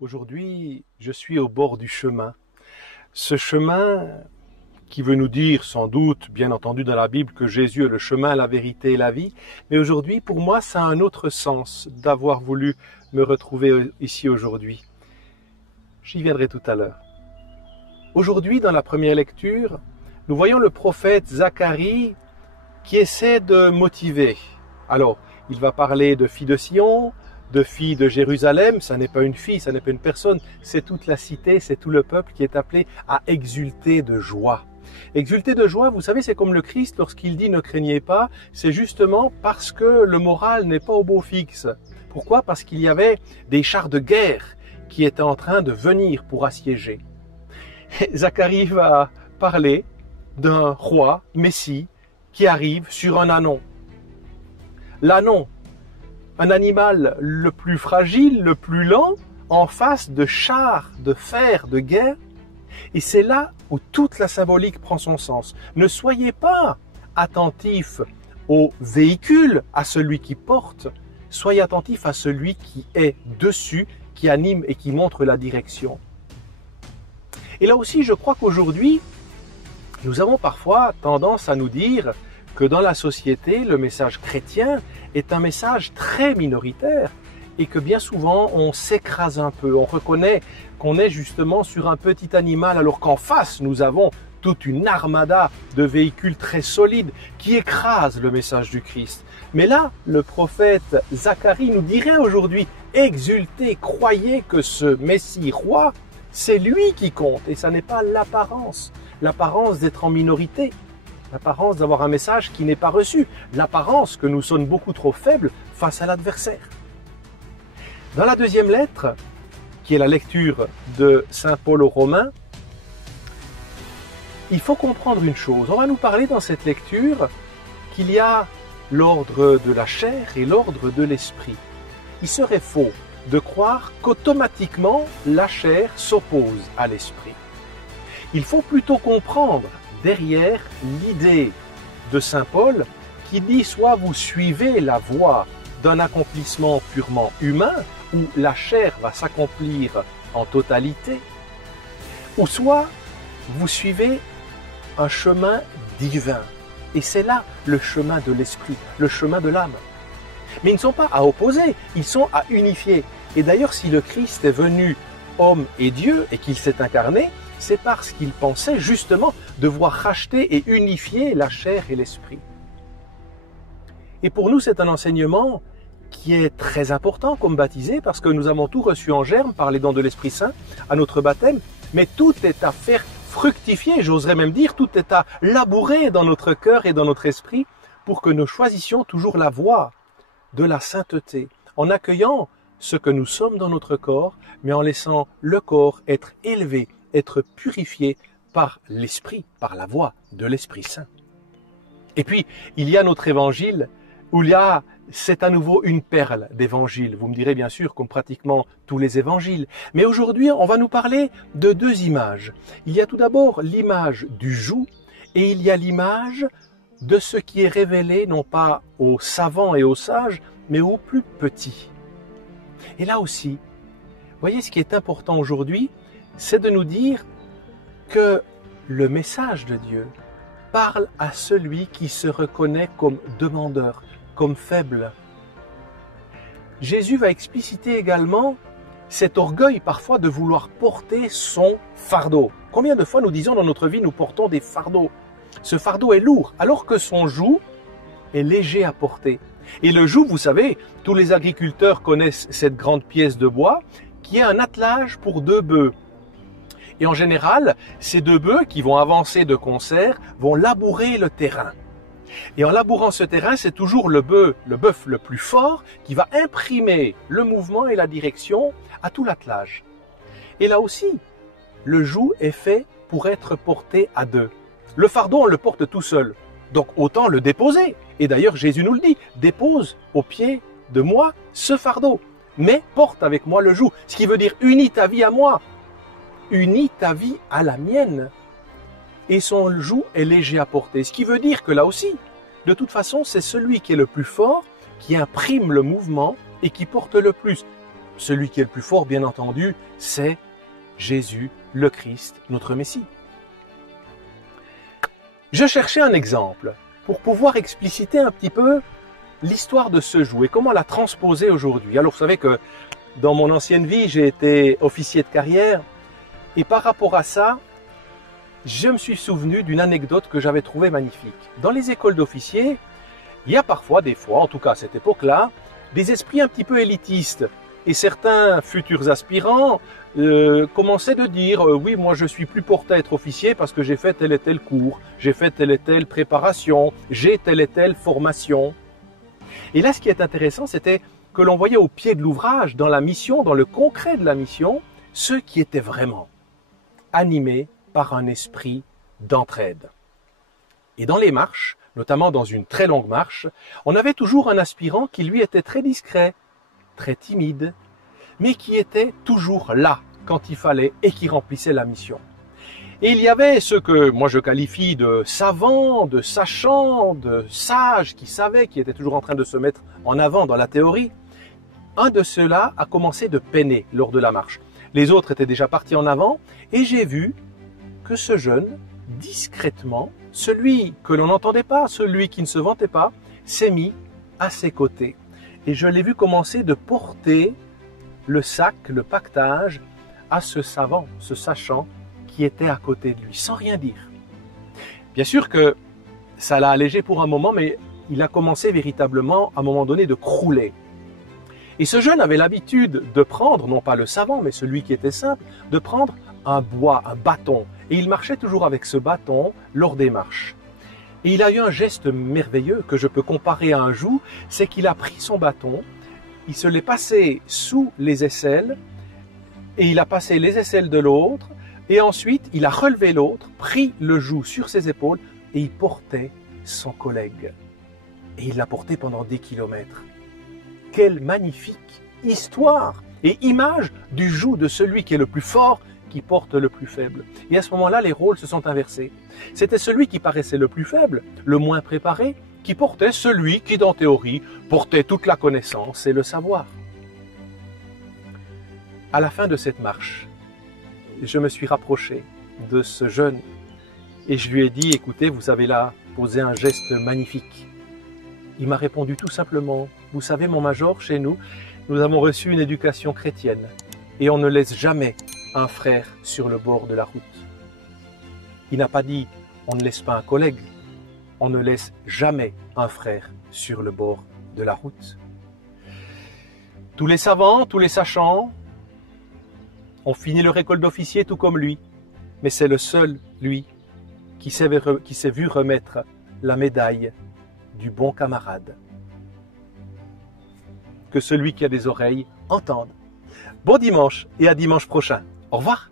Aujourd'hui, je suis au bord du chemin. Ce chemin qui veut nous dire sans doute, bien entendu dans la Bible, que Jésus est le chemin, la vérité et la vie. Mais aujourd'hui, pour moi, ça a un autre sens d'avoir voulu me retrouver ici aujourd'hui. J'y viendrai tout à l'heure. Aujourd'hui, dans la première lecture, nous voyons le prophète Zacharie qui essaie de motiver. Alors, il va parler de filles de Sion, de filles de Jérusalem. Ça n'est pas une fille, ça n'est pas une personne, c'est toute la cité, c'est tout le peuple qui est appelé à exulter de joie. Exulter de joie, vous savez, c'est comme le Christ lorsqu'il dit « ne craignez pas », c'est justement parce que le moral n'est pas au beau fixe. Pourquoi? Parce qu'il y avait des chars de guerre qui étaient en train de venir pour assiéger. Et Zacharie va parler d'un roi, Messie, qui arrive sur un ânon. L'ânon, un animal le plus fragile, le plus lent, en face de chars de fer de guerre. Et c'est là où toute la symbolique prend son sens. Ne soyez pas attentifs au véhicule, à celui qui porte. Soyez attentifs à celui qui est dessus, qui anime et qui montre la direction. Et là aussi, je crois qu'aujourd'hui, nous avons parfois tendance à nous dire que dans la société, le message chrétien est un message très minoritaire et que bien souvent, on s'écrase un peu. On reconnaît qu'on est justement sur un petit animal alors qu'en face, nous avons toute une armada de véhicules très solides qui écrasent le message du Christ. Mais là, le prophète Zacharie nous dirait aujourd'hui, exultez, croyez que ce Messie roi, c'est lui qui compte et ça n'est pas l'apparence d'être en minorité, l'apparence d'avoir un message qui n'est pas reçu, l'apparence que nous sommes beaucoup trop faibles face à l'adversaire. Dans la deuxième lettre, qui est la lecture de Saint Paul aux Romains, il faut comprendre une chose. On va nous parler dans cette lecture qu'il y a l'ordre de la chair et l'ordre de l'esprit. Il serait faux de croire qu'automatiquement la chair s'oppose à l'esprit. Il faut plutôt comprendre derrière l'idée de Saint Paul qui dit soit vous suivez la voie d'un accomplissement purement humain où la chair va s'accomplir en totalité, ou soit vous suivez un chemin divin. Et c'est là le chemin de l'esprit, le chemin de l'âme. Mais ils ne sont pas à opposer, ils sont à unifier. Et d'ailleurs, si le Christ est venu homme et Dieu et qu'il s'est incarné, c'est parce qu'il pensait justement devoir racheter et unifier la chair et l'esprit. Et pour nous, c'est un enseignement qui est très important comme baptisé parce que nous avons tout reçu en germe par les dons de l'Esprit Saint à notre baptême, mais tout est à faire fructifier, j'oserais même dire, tout est à labourer dans notre cœur et dans notre esprit pour que nous choisissions toujours la voie de la sainteté, en accueillant ce que nous sommes dans notre corps, mais en laissant le corps être élevé, être purifié par l'Esprit, par la voie de l'Esprit Saint. Et puis, il y a notre évangile, où c'est à nouveau une perle d'évangile. Vous me direz bien sûr, comme pratiquement tous les évangiles. Mais aujourd'hui, on va nous parler de deux images. Il y a tout d'abord l'image du joug, et il y a l'image de ce qui est révélé, non pas aux savants et aux sages, mais aux plus petits. Et là aussi, voyez, ce qui est important aujourd'hui, c'est de nous dire que le message de Dieu parle à celui qui se reconnaît comme demandeur, comme faible. Jésus va expliciter également cet orgueil parfois de vouloir porter son fardeau. Combien de fois nous disons dans notre vie, nous portons des fardeaux? Ce fardeau est lourd, alors que son joug est léger à porter. Et le joug, vous savez, tous les agriculteurs connaissent cette grande pièce de bois qui est un attelage pour deux bœufs. Et en général, ces deux bœufs qui vont avancer de concert vont labourer le terrain. Et en labourant ce terrain, c'est toujours le bœuf le plus fort qui va imprimer le mouvement et la direction à tout l'attelage. Et là aussi, le joug est fait pour être porté à deux. Le fardeau, on le porte tout seul. Donc autant le déposer. Et d'ailleurs, Jésus nous le dit, dépose au pied de moi ce fardeau. Mais porte avec moi le joug. Ce qui veut dire unis ta vie à moi. Unis ta vie à la mienne. Et son joug est léger à porter. Ce qui veut dire que là aussi, de toute façon, c'est celui qui est le plus fort qui imprime le mouvement et qui porte le plus. celui qui est le plus fort, bien entendu, c'est Jésus, le Christ, notre Messie. Je cherchais un exemple pour pouvoir expliciter un petit peu l'histoire de ce joug et comment la transposer aujourd'hui. Alors vous savez que dans mon ancienne vie, j'ai été officier de carrière et par rapport à ça, je me suis souvenu d'une anecdote que j'avais trouvée magnifique. Dans les écoles d'officiers, il y a parfois, des fois, en tout cas à cette époque-là, des esprits un petit peu élitistes. Et certains futurs aspirants commençaient de dire oui, moi je suis plus porté à être officier parce que j'ai fait tel et tel cours, j'ai fait telle et telle préparation, j'ai telle et telle formation. Et là, ce qui est intéressant, c'était que l'on voyait au pied de l'ouvrage, dans la mission, dans le concret de la mission, ceux qui étaient vraiment animés par un esprit d'entraide. Et dans les marches, notamment dans une très longue marche, on avait toujours un aspirant qui lui était très discret, très timide, mais qui était toujours là quand il fallait et qui remplissait la mission. Et il y avait ceux que moi je qualifie de savants, de sachants, de sages, qui savaient, qui étaient toujours en train de se mettre en avant dans la théorie. Un de ceux-là a commencé de peiner lors de la marche. Les autres étaient déjà partis en avant et j'ai vu que ce jeune, discrètement, celui que l'on n'entendait pas, celui qui ne se vantait pas, s'est mis à ses côtés. Et je l'ai vu commencer de porter le sac, le pactage, à ce savant, ce sachant qui était à côté de lui, sans rien dire. Bien sûr que ça l'a allégé pour un moment, mais il a commencé véritablement, à un moment donné, de crouler. Et ce jeune avait l'habitude de prendre, non pas le savant, mais celui qui était simple, de prendre un bois, un bâton. Et il marchait toujours avec ce bâton lors des marches. Et il a eu un geste merveilleux que je peux comparer à un joug, c'est qu'il a pris son bâton, il se l'est passé sous les aisselles, et il a passé les aisselles de l'autre, et ensuite il a relevé l'autre, pris le joug sur ses épaules, et il portait son collègue. Et il l'a porté pendant des kilomètres. Quelle magnifique histoire et image du joug de celui qui est le plus fort, qui porte le plus faible. Et à ce moment-là, les rôles se sont inversés. C'était celui qui paraissait le plus faible, le moins préparé, qui portait celui qui, dans théorie, portait toute la connaissance et le savoir. À la fin de cette marche, je me suis rapproché de ce jeune et je lui ai dit, écoutez, vous avez là posé un geste magnifique. Il m'a répondu tout simplement, vous savez mon major, chez nous, nous avons reçu une éducation chrétienne et on ne laisse jamais un frère sur le bord de la route. Il n'a pas dit on ne laisse pas un collègue, on ne laisse jamais un frère sur le bord de la route. Tous les savants, tous les sachants ont fini leur école d'officier tout comme lui, mais c'est le seul, lui, qui s'est vu remettre la médaille du bon camarade. Que celui qui a des oreilles entende. Bon dimanche et à dimanche prochain. Au revoir.